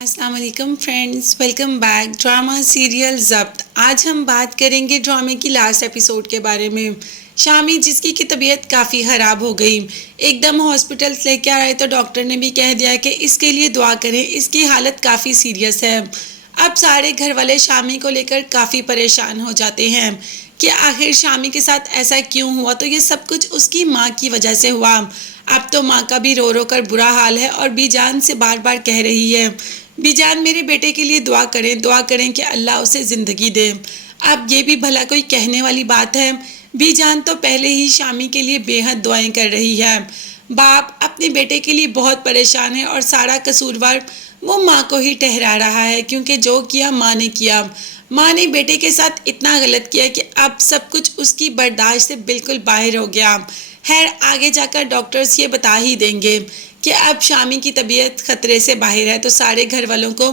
अस्सलाम वालेकुम friends, welcome back. Drama serial Zabt. आज हम बात करेंगे ड्रामे की लास्ट एपिसोड के बारे में। शामी जिसकी की तबीयत काफ़ी ख़राब हो गई, एकदम हॉस्पिटल से लेके आए तो डॉक्टर ने भी कह दिया कि इसके लिए दुआ करें, इसकी हालत काफ़ी सीरियस है। अब सारे घर वाले शामी को लेकर काफ़ी परेशान हो जाते हैं कि आखिर शामी के साथ ऐसा क्यों हुआ। तो ये सब कुछ उसकी माँ की वजह से हुआ। अब तो माँ का भी रो रो कर बुरा हाल है और बीजान से बार बार कह रही है, बीजान मेरे बेटे के लिए दुआ करें कि अल्लाह उसे ज़िंदगी दे। अब ये भी भला कोई कहने वाली बात है। बीजान तो पहले ही शामी के लिए बेहद दुआएं कर रही है। बाप अपने बेटे के लिए बहुत परेशान है और सारा कसूरवार वो माँ को ही ठहरा रहा है, क्योंकि जो किया माँ ने किया। माँ ने बेटे के साथ इतना गलत किया कि अब सब कुछ उसकी बर्दाश्त से बिल्कुल बाहर हो गया। खैर आगे जाकर डॉक्टर्स ये बता ही देंगे कि अब शामी की तबीयत खतरे से बाहर है, तो सारे घर वालों को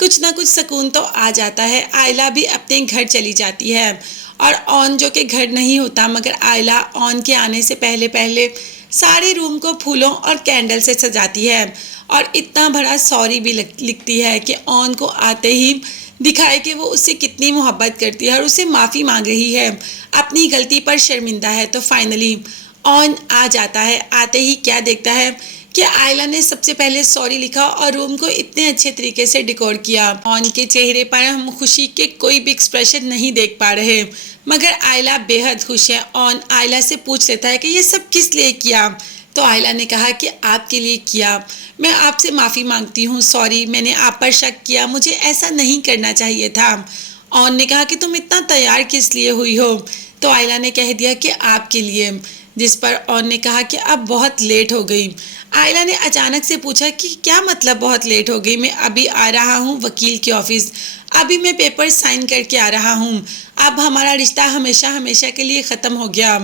कुछ ना कुछ सुकून तो आ जाता है। आयला भी अपने घर चली जाती है और ऑन जो कि घर नहीं होता, मगर आयला ऑन के आने से पहले पहले सारे रूम को फूलों और कैंडल से सजाती है और इतना बड़ा सॉरी भी लिखती है कि ऑन को आते ही दिखाए कि वो उससे कितनी मोहब्बत करती है और उसे माफ़ी मांग रही है, अपनी गलती पर शर्मिंदा है। तो फाइनली ऑन आ जाता है। आते ही क्या देखता है कि आयला ने सबसे पहले सॉरी लिखा और रूम को इतने अच्छे तरीके से डेकोर किया। ऑन के चेहरे पर हम खुशी के कोई भी एक्सप्रेशन नहीं देख पा रहे, मगर आयला बेहद खुश है। ऑन आयला से पूछ लेता है कि ये सब किस लिए किया। तो आयला ने कहा कि आपके लिए किया। मैं आपसे माफ़ी मांगती हूँ, सॉरी, मैंने आप पर शक किया, मुझे ऐसा नहीं करना चाहिए था। ऑन ने कहा कि तुम इतना तैयार किस लिए हुई हो। तो आयला ने कह दिया कि आपके लिए, जिस पर ऑन ने कहा कि अब बहुत लेट हो गई। आयला ने अचानक से पूछा कि क्या मतलब बहुत लेट हो गई। मैं अभी आ रहा हूँ वकील के ऑफिस, अभी मैं पेपर साइन करके आ रहा हूँ। अब हमारा रिश्ता हमेशा हमेशा के लिए ख़त्म हो गया।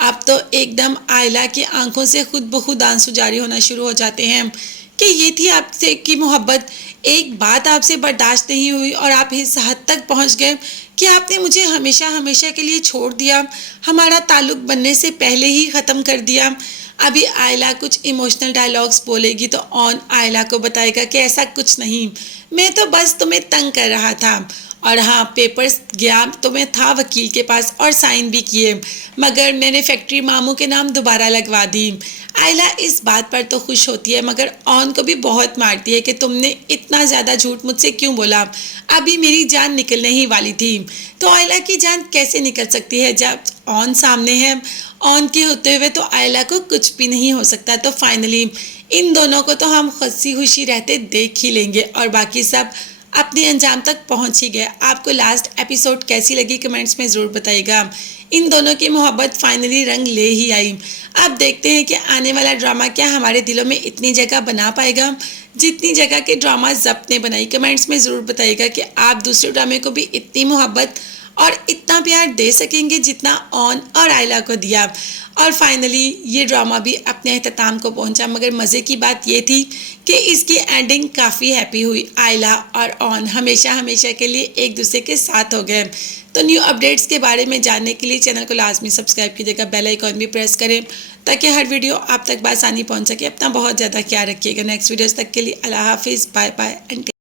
अब तो एकदम आयला की आंखों से खुद ब खुद आंसू जारी होना शुरू हो जाते हैं कि ये थी आपसे की मोहब्बत। एक बात आपसे बर्दाश्त नहीं हुई और आप इस हद तक पहुंच गए कि आपने मुझे हमेशा हमेशा के लिए छोड़ दिया, हमारा ताल्लुक बनने से पहले ही ख़त्म कर दिया। अभी आयला कुछ इमोशनल डायलॉग्स बोलेगी तो ऑन आयला को बताएगा कि ऐसा कुछ नहीं, मैं तो बस तुम्हें तंग कर रहा था। और हाँ, पेपर्स गया तो मैं था वकील के पास और साइन भी किए, मगर मैंने फैक्ट्री मामू के नाम दोबारा लगवा दी। आयला इस बात पर तो खुश होती है, मगर ऑन को भी बहुत मारती है कि तुमने इतना ज़्यादा झूठ मुझसे क्यों बोला, अभी मेरी जान निकलने ही वाली थी। तो आयला की जान कैसे निकल सकती है जब ऑन सामने है। ऑन के होते हुए तो आयला को कुछ भी नहीं हो सकता। तो फाइनली इन दोनों को तो हम हंसी खुशी रहते देख ही लेंगे और बाकी सब अपने अंजाम तक पहुंच ही गए। आपको लास्ट एपिसोड कैसी लगी कमेंट्स में ज़रूर बताइएगा। इन दोनों की मोहब्बत फाइनली रंग ले ही आई। अब देखते हैं कि आने वाला ड्रामा क्या हमारे दिलों में इतनी जगह बना पाएगा जितनी जगह के ड्रामा ज़ब्त ने बनाई। कमेंट्स में ज़रूर बताइएगा कि आप दूसरे ड्रामे को भी इतनी मोहब्बत और इतना प्यार दे सकेंगे जितना ऑन और आयला को दिया। और फाइनली ये ड्रामा भी अपने अख्ताम को पहुंचा, मगर मज़े की बात ये थी कि इसकी एंडिंग काफ़ी हैप्पी हुई। आयला और ऑन हमेशा हमेशा के लिए एक दूसरे के साथ हो गए। तो न्यू अपडेट्स के बारे में जानने के लिए चैनल को लाजमी सब्सक्राइब कीजिएगा, बेल आइकॉन भी प्रेस करें ताकि हर वीडियो आप तक बआसानी पहुँच सके। अपना बहुत ज़्यादा ख्याल रखिएगा। नेक्स्ट वीडियोज़ तक के लिए अल्लाह हाफिज़, बाय बाय एंड